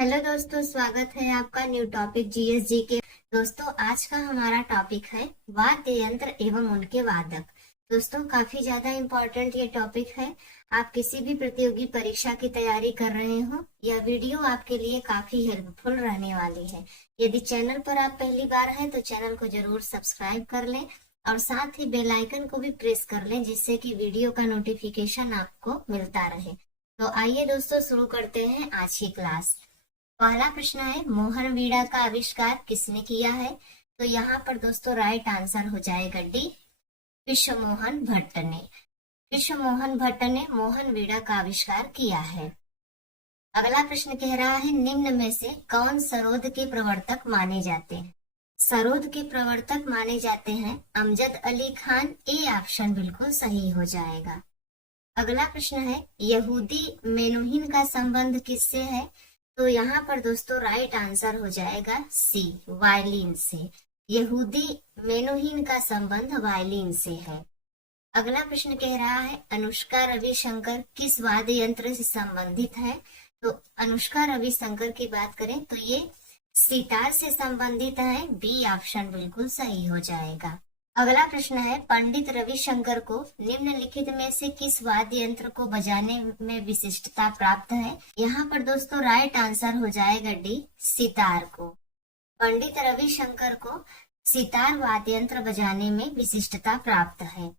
Hello दोस्तों, स्वागत है आपका न्यू टॉपिक जीएसजी के। दोस्तों, आज का हमारा टॉपिक है वाद्य यंत्र एवं उनके वादक। दोस्तों, काफी ज्यादा इम्पोर्टेंट ये टॉपिक है। आप किसी भी प्रतियोगी परीक्षा की तैयारी कर रहे हो, यह वीडियो आपके लिए काफी हेल्पफुल रहने वाली है। यदि चैनल पर आप पहली बार हैं तो चैनल को जरूर सब्सक्राइब कर लें और साथ ही बेल आइकन को भी प्रेस कर लें, जिससे कि वीडियो का नोटिफिकेशन आपको मिलता रहे। तो आइए दोस्तों, शुरू करते हैं आज की क्लास। पहला प्रश्न है, मोहन वीणा का आविष्कार किसने किया है? तो यहाँ पर दोस्तों राइट आंसर हो जाएगा डी, विश्व मोहन भट्ट ने। विश्व मोहन भट्ट ने मोहन वीणा का आविष्कार किया है। अगला प्रश्न कह रहा है, निम्न में से कौन सरोद के प्रवर्तक माने जाते हैं? सरोद के प्रवर्तक माने जाते हैं अमजद अली खान। ए ऑप्शन बिल्कुल सही हो जाएगा। अगला प्रश्न है, यहूदी मेनुहिन का संबंध किससे है? तो यहाँ पर दोस्तों राइट आंसर हो जाएगा सी, वायलिन से। यहूदी मेनुहिन का संबंध वायलिन से है। अगला प्रश्न कह रहा है, अनुष्का रविशंकर किस वाद्य यंत्र से संबंधित है? तो अनुष्का रविशंकर की बात करें तो ये सितार से संबंधित है। बी ऑप्शन बिल्कुल सही हो जाएगा। अगला प्रश्न है, पंडित रविशंकर को निम्नलिखित में से किस वाद्य यंत्र को बजाने में विशिष्टता प्राप्त है? यहाँ पर दोस्तों राइट आंसर हो जाएगा डी, सितार को। पंडित रविशंकर को सितार वाद्य यंत्र बजाने में विशिष्टता प्राप्त है।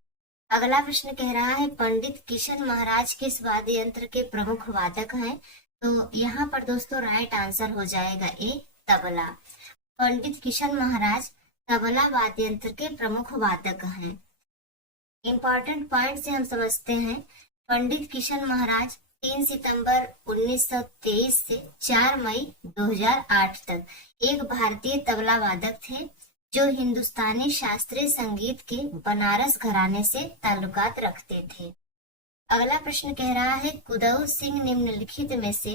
अगला प्रश्न कह रहा है, पंडित किशन महाराज किस वाद्य यंत्र के प्रमुख वादक हैं? तो यहाँ पर दोस्तों राइट आंसर हो जाएगा ए, तबला। पंडित किशन महाराज तबला वाद्य यंत्र के प्रमुख वादक हैं। इंपॉर्टेंट पॉइंट से हम समझते हैं, पंडित किशन महाराज 3 सितंबर 1923 से 4 मई 2008 तक एक भारतीय तबला वादक थे, जो हिंदुस्तानी शास्त्रीय संगीत के बनारस घराने से ताल्लुकात रखते थे। अगला प्रश्न कह रहा है, कुदऊ सिंह निम्नलिखित में से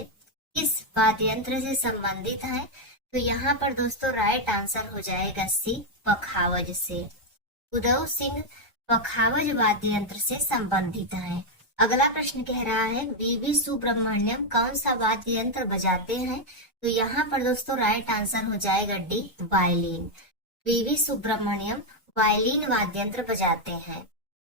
किस वाद्य यंत्र से संबंधित है? तो यहाँ पर दोस्तों राइट आंसर हो जाएगा सी, पखावज से। उदय सिंह पखावज वाद्य यंत्र से संबंधित है। अगला प्रश्न कह रहा है, वीवी सुब्रमण्यम कौन सा वाद्य यंत्र बजाते हैं? तो यहाँ पर दोस्तों राइट आंसर हो जाएगा डी, वायलिन। वीवी सुब्रमण्यम वायलिन वाद्य यंत्र बजाते हैं।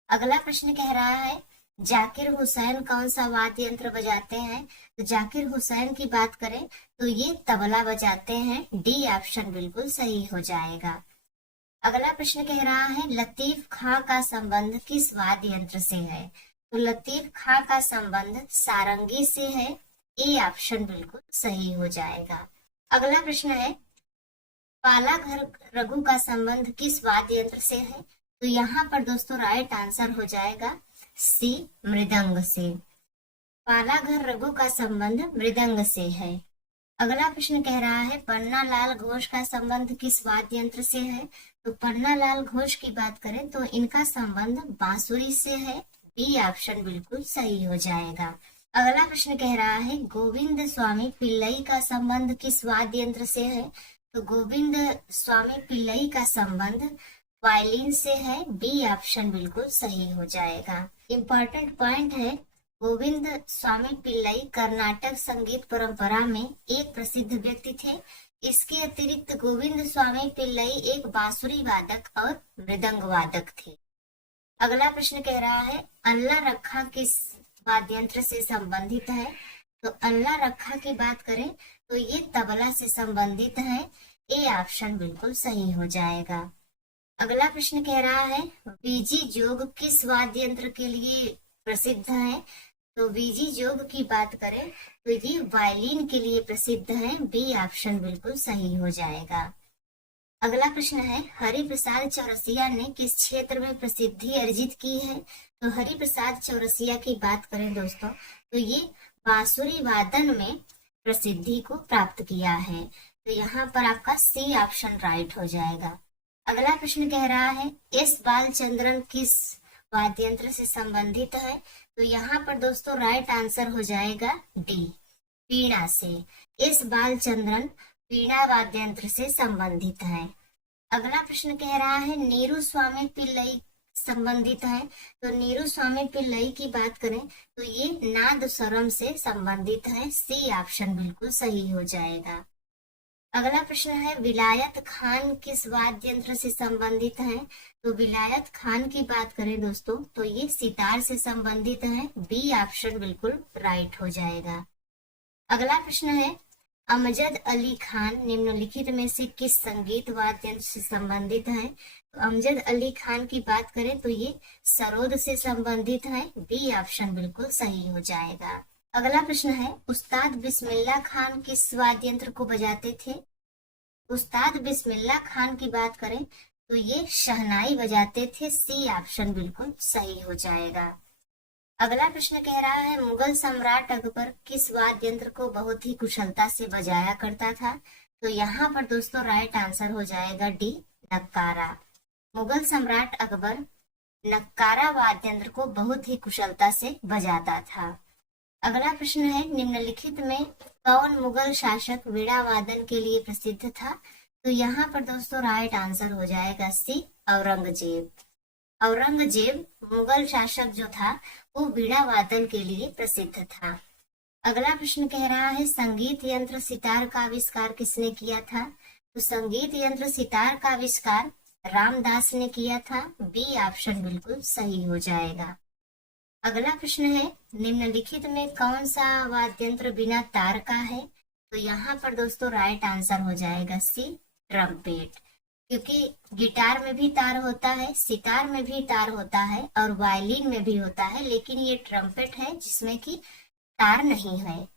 अगला प्रश्न कह रहा है, जाकिर हुसैन कौन सा वाद्य यंत्र बजाते हैं? तो जाकिर हुसैन की बात करें तो ये तबला बजाते हैं। डी ऑप्शन बिल्कुल सही हो जाएगा। अगला प्रश्न कह रहा है, लतीफ खां का संबंध किस वाद्य यंत्र से है? तो लतीफ खां का संबंध सारंगी से है। ए ऑप्शन बिल्कुल सही हो जाएगा। अगला प्रश्न है, पालाघर रघु का संबंध किस वाद्य यंत्र से है? तो यहाँ पर दोस्तों राइट आंसर हो जाएगा सी, मृदंग से। पालाघर रघु का संबंध मृदंग से है। अगला प्रश्न कह रहा है, पन्नालाल घोष का संबंध किस वाद्य यंत्र से है? तो पन्नालाल घोष की बात करें तो इनका संबंध बांसुरी से है। बी ऑप्शन बिल्कुल सही हो जाएगा। अगला प्रश्न कह रहा है, गोविंद स्वामी पिल्लई का संबंध किस वाद्य यंत्र से है? तो गोविंद स्वामी पिल्लई का संबंध वायलिन से है। बी ऑप्शन बिल्कुल सही हो जाएगा। इम्पोर्टेंट पॉइंट है, गोविंद स्वामी पिल्लई कर्नाटक संगीत परंपरा में एक प्रसिद्ध व्यक्ति थे। इसके अतिरिक्त गोविंद स्वामी पिल्लई एक बांसुरी वादक और मृदंग वादक थे। अगला प्रश्न कह रहा है, अल्लाह रखा किस वाद्य यंत्र से संबंधित है? तो अल्लाह रखा की बात करें तो ये तबला से संबंधित है। ए ऑप्शन बिल्कुल सही हो जाएगा। अगला प्रश्न कह रहा है, वीजी जोग किस वाद्य यंत्र के लिए प्रसिद्ध है? तो वीजी जोग की बात करें तो ये वायलिन के लिए प्रसिद्ध है। बी ऑप्शन बिल्कुल सही हो जाएगा। अगला प्रश्न है, हरिप्रसाद चौरसिया ने किस क्षेत्र में प्रसिद्धि अर्जित की है? तो हरिप्रसाद चौरसिया की बात करें दोस्तों तो ये बांसुरी वादन में प्रसिद्धि को प्राप्त किया है। तो यहाँ पर आपका सी ऑप्शन राइट हो जाएगा। अगला प्रश्न कह रहा है, एस बालचंद्रन किस वाद्य यंत्र से संबंधित है? तो यहाँ पर दोस्तों राइट आंसर हो जाएगा डी, वीणा से। एस बालचंद्रन वीणा वाद्य यंत्र से संबंधित है। अगला प्रश्न कह रहा है, नीरू स्वामी पिल्लई संबंधित है। तो नीरू स्वामी पिल्लई की बात करें तो ये नादस्वरम से संबंधित है। सी ऑप्शन बिल्कुल सही हो जाएगा। अगला प्रश्न है विलायत खान किस वाद्य यंत्र से संबंधित है। तो विलायत खान की बात करें दोस्तों तो ये सितार से संबंधित है। बी ऑप्शन बिल्कुल राइट हो जाएगा। अगला प्रश्न है अमजद अली खान निम्नलिखित में से किस संगीत वाद्य यंत्र से संबंधित है। तो अमजद अली खान की बात करें तो ये सरोद से संबंधित है। बी ऑप्शन बिल्कुल सही हो जाएगा। अगला प्रश्न है उस्ताद बिस्मिल्लाह खान किस वाद्य यंत्र को बजाते थे। उस्ताद बिस्मिल्लाह खान की बात करें तो ये शहनाई बजाते थे। सी ऑप्शन बिल्कुल सही हो जाएगा। अगला प्रश्न कह रहा है मुगल सम्राट अकबर किस वाद्य यंत्र को बहुत ही कुशलता से बजाया करता था। तो यहाँ पर दोस्तों राइट आंसर हो जाएगा डी नक्कारा। मुगल सम्राट अकबर नक्कारा वाद्य यंत्र को बहुत ही कुशलता से बजाता था। अगला प्रश्न है निम्नलिखित में कौन मुगल शासक वीणा वादन के लिए प्रसिद्ध था। तो यहाँ पर दोस्तों राइट आंसर हो जाएगा सी औरंगजेब। औरंगजेब मुगल शासक जो था वो वीणा वादन के लिए प्रसिद्ध था। अगला प्रश्न कह रहा है संगीत यंत्र सितार का आविष्कार किसने किया था। तो संगीत यंत्र सितार का आविष्कार रामदास ने किया था। बी ऑप्शन बिल्कुल सही हो जाएगा। अगला प्रश्न है निम्नलिखित में कौन सा वाद्य यंत्र बिना तार का है। तो यहाँ पर दोस्तों राइट आंसर हो जाएगा सी ट्रम्पेट, क्योंकि गिटार में भी तार होता है, सितार में भी तार होता है और वायलिन में भी होता है, लेकिन ये ट्रम्पेट है जिसमें कि तार नहीं है।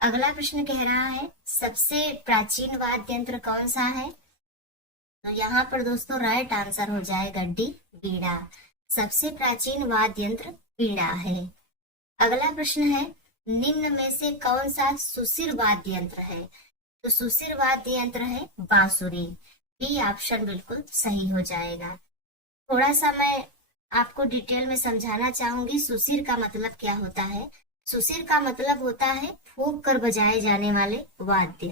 अगला प्रश्न कह रहा है सबसे प्राचीन वाद्य यंत्र कौन सा है। तो यहाँ पर दोस्तों राइट आंसर हो जाएगा डी वीणा। सबसे प्राचीन वाद्य यंत्र वीणा है। अगला प्रश्न है निम्न में से कौन सा सुशिर वाद्य यंत्र है। तो सुशिर वाद्य यंत्र है बांसुरी। बी ऑप्शन बिल्कुल सही हो जाएगा। थोड़ा सा मैं आपको डिटेल में समझाना चाहूंगी सुशिर का मतलब क्या होता है। सुशिर का मतलब होता है फूंक कर बजाए जाने वाले वाद्य।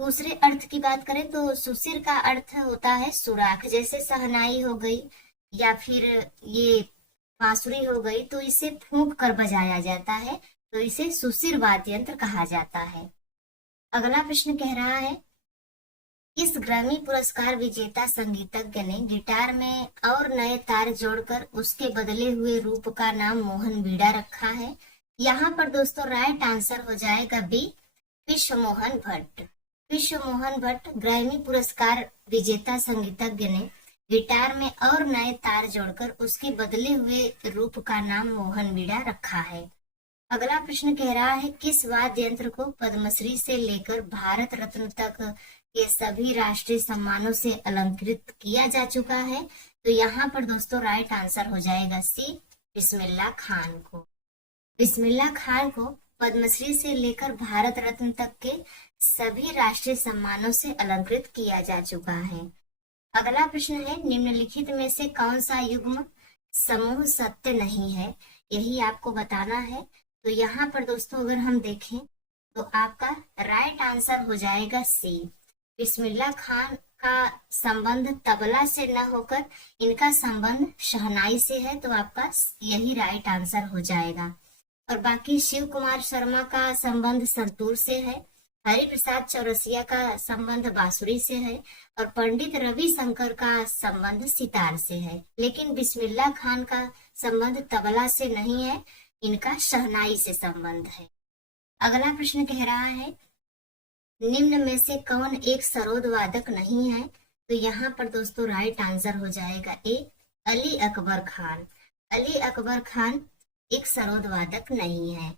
दूसरे अर्थ की बात करें तो सुशिर का अर्थ होता है सुराख, जैसे शहनाई हो गई या फिर ये बांसुरी हो गई, तो इसे फूंक कर बजाया जाता है, तो इसे सुशिर वाद्य यंत्र कहा जाता है। अगला प्रश्न कह रहा है इस ग्रैमी पुरस्कार विजेता संगीतज्ञ ने गिटार में और नए तार जोड़कर उसके बदले हुए रूप का नाम मोहन वीणा रखा है। यहाँ पर दोस्तों राइट आंसर हो जाएगा बी विश्व मोहन भट्ट। विश्व मोहन भट्ट ग्रैमी पुरस्कार विजेता संगीतज्ञ ने गिटार में और नए तार जोड़कर उसके बदले हुए रूप का नाम मोहन वीणा रखा है। अगला प्रश्न कह रहा है किस वाद्य यंत्र को पद्मश्री से लेकर भारत रत्न तक के सभी राष्ट्रीय सम्मानों से अलंकृत किया जा चुका है। तो यहाँ पर दोस्तों राइट आंसर हो जाएगा सी बिस्मिल्लाह खान को। बिस्मिल्लाह खान को पद्मश्री से लेकर भारत रत्न तक के सभी राष्ट्रीय सम्मानों से अलंकृत किया जा चुका है। अगला प्रश्न है निम्नलिखित में से कौन सा युग्म समूह सत्य नहीं है, यही आपको बताना है। तो यहाँ पर दोस्तों अगर हम देखें तो आपका राइट आंसर हो जाएगा सी। बिस्मिल्लाह खान का संबंध तबला से न होकर इनका संबंध शहनाई से है, तो आपका यही राइट आंसर हो जाएगा। और बाकी शिव कुमार शर्मा का संबंध संतूर से है, हरि प्रसाद चौरसिया का संबंध बांसुरी से है और पंडित रवि शंकर का संबंध सितार से है, लेकिन बिस्मिल्लाह खान का संबंध तबला से नहीं है, इनका शहनाई से संबंध है। अगला प्रश्न कह रहा है निम्न में से कौन एक सरोद वादक नहीं है। तो यहाँ पर दोस्तों राइट आंसर हो जाएगा ए अली अकबर खान। अली अकबर खान एक सरोद वादक नहीं है।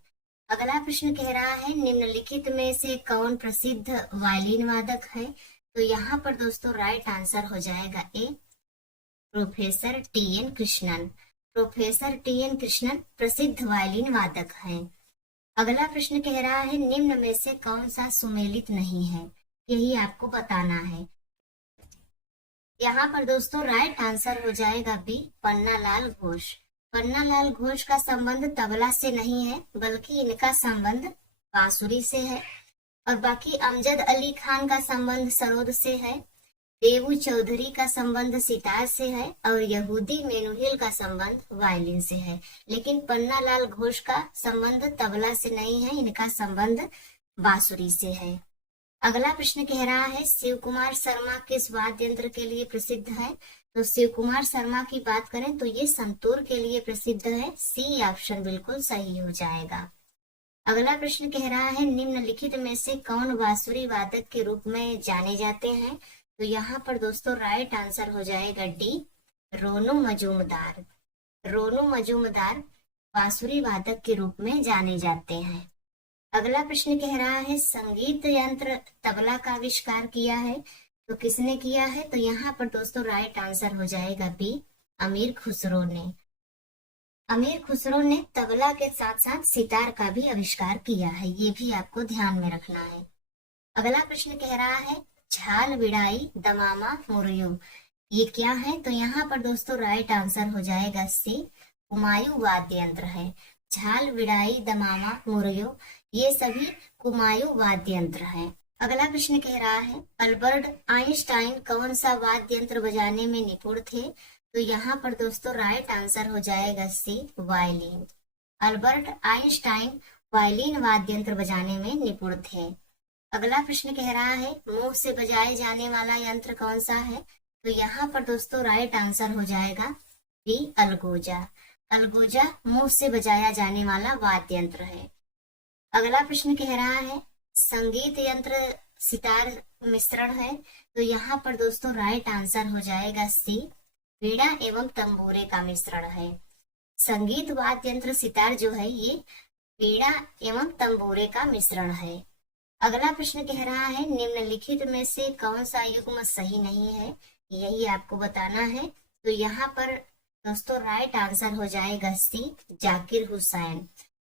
अगला प्रश्न कह रहा है निम्नलिखित में से कौन प्रसिद्ध वायलिन वादक है। तो यहाँ पर दोस्तों राइट आंसर हो जाएगा A professor T N. Krishnan. Professor T N. Krishnan प्रसिद्ध वायलिन वादक हैं। अगला प्रश्न कह रहा है निम्न में से कौन सा सुमेलित नहीं है, यही आपको बताना है। यहाँ पर दोस्तों राइट आंसर हो जाएगा बी पन्नालाल घोष। पन्नालाल घोष का संबंध तबला से नहीं है, बल्कि इनका संबंध बांसुरी से है। और बाकी अमजद अली खान का संबंध सरोद से है, देवू चौधरी का संबंध सितार से है और यहूदी मेनुहिल का संबंध वायलिन से है। लेकिन पन्नालाल घोष का संबंध तबला से नहीं है, इनका संबंध बांसुरी से है। अगला प्रश्न कह रहा है शिव कुमार शर्मा किस वाद्य यंत्र के लिए प्रसिद्ध है? तो शिव कुमार शर्मा की बात करें तो ये संतूर के लिए प्रसिद्ध है। सी ऑप्शन बिल्कुल सही हो जाएगा। अगला प्रश्न कह रहा है निम्नलिखित में से कौन बांसुरी वादक के रूप में जाने जाते हैं? तो यहाँ पर दोस्तों राइट आंसर हो जाएगा डी, रोनू मजूमदार। रोनू मजूमदार बांसुरी वादक के रूप में जाने जाते हैं। अगला प्रश्न कह रहा है संगीत यंत्र तबला का आविष्कार किया है, तो किसने किया है? तो यहाँ पर दोस्तों राइट आंसर हो जाएगा बी, अमीर खुसरो ने। अमीर खुसरो ने तबला के साथ साथ सितार का भी आविष्कार किया है, ये भी आपको ध्यान में रखना है। अगला प्रश्न कह रहा है झाल विड़ाई दमामा मुरयू, ये क्या है? तो यहाँ पर दोस्तों राइट आंसर हो जाएगा सी, कुमायूं वाद्य यंत्र है। झाल विड़ाई दमामा मुरयू ये सभी कुमायूं वाद्य यंत्र है। अगला प्रश्न कह रहा है अल्बर्ट आइंस्टाइन कौन सा वाद्य यंत्र बजाने में निपुण थे? तो यहाँ पर दोस्तों राइट आंसर हो जाएगा सी, वायलिन। अल्बर्ट आइंस्टाइन वायलिन वाद्य यंत्र बजाने में निपुण थे। अगला प्रश्न कह रहा है मुंह से बजाए जाने वाला यंत्र कौन सा है? तो यहाँ पर दोस्तों राइट आंसर हो जाएगा बी, अलगोजा। अलगोजा मुंह से बजाया जाने वाला वाद्य यंत्र है। अगला प्रश्न कह रहा है संगीत यंत्र सितार मिश्रण है, तो यहाँ पर दोस्तों राइट आंसर हो जाएगा सी, वीणा एवं तंबूरे का मिश्रण है। संगीत वाद्य यंत्र सितार जो है ये वीणा एवं तंबूरे का मिश्रण है। अगला प्रश्न कह रहा है निम्नलिखित में से कौन सा युग्म सही नहीं है, यही आपको बताना है। तो यहाँ पर दोस्तों राइट आंसर हो जाएगा सी, जाकिर हुसैन।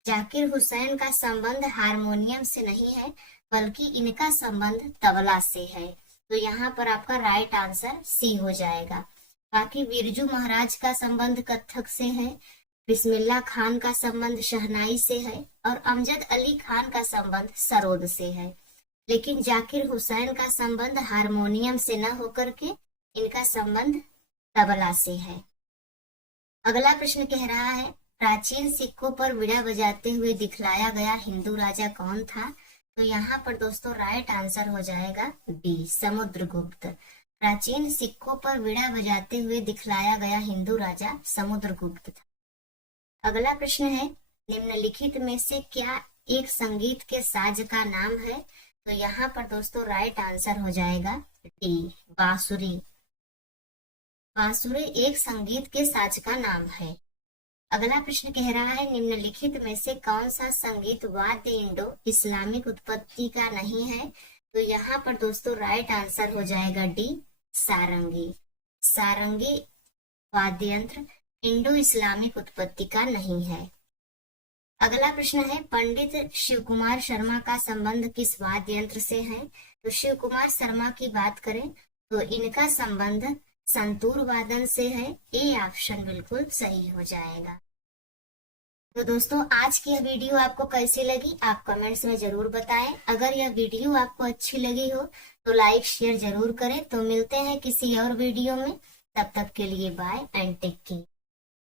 जाकिर हुसैन का संबंध हारमोनियम से नहीं है बल्कि इनका संबंध तबला से है, तो यहाँ पर आपका राइट आंसर सी हो जाएगा। बाकी बिरजू महाराज का संबंध कत्थक से है, बिस्मिल्लाह खान का संबंध शहनाई से है और अमजद अली खान का संबंध सरोद से है। लेकिन जाकिर हुसैन का संबंध हारमोनियम से न होकर के इनका संबंध तबला से है। अगला प्रश्न कह रहा है प्राचीन सिक्कों पर वीणा बजाते हुए दिखलाया गया हिंदू राजा कौन था? तो यहाँ पर दोस्तों राइट आंसर हो जाएगा बी, समुद्रगुप्त। प्राचीन सिक्कों पर वीणा बजाते हुए दिखलाया गया हिंदू राजा समुद्रगुप्त था। अगला प्रश्न है निम्नलिखित में से क्या एक संगीत के साज का नाम है? तो यहाँ पर दोस्तों राइट आंसर हो जाएगा डी, बांसुरी। बांसुरी एक संगीत के साज का नाम है। अगला प्रश्न कह रहा है निम्नलिखित में से कौन सा संगीत वाद्य इंडो इस्लामिक उत्पत्ति का नहीं है? तो यहाँ पर दोस्तों राइट आंसर हो जाएगा डी, सारंगी। सारंगी वाद्य यंत्र इंडो इस्लामिक उत्पत्ति का नहीं है। अगला प्रश्न है पंडित शिव कुमार शर्मा का संबंध किस वाद्य यंत्र से है? तो शिव कुमार शर्मा की बात करें तो इनका संबंध संतूर वादन से है। ए ऑप्शन बिल्कुल सही हो जाएगा। तो दोस्तों आज की यह वीडियो आपको कैसी लगी आप कमेंट्स में जरूर बताएं। अगर यह वीडियो आपको अच्छी लगी हो तो लाइक शेयर जरूर करें। तो मिलते हैं किसी और वीडियो में, तब तक के लिए बाय एंड टेक केयर।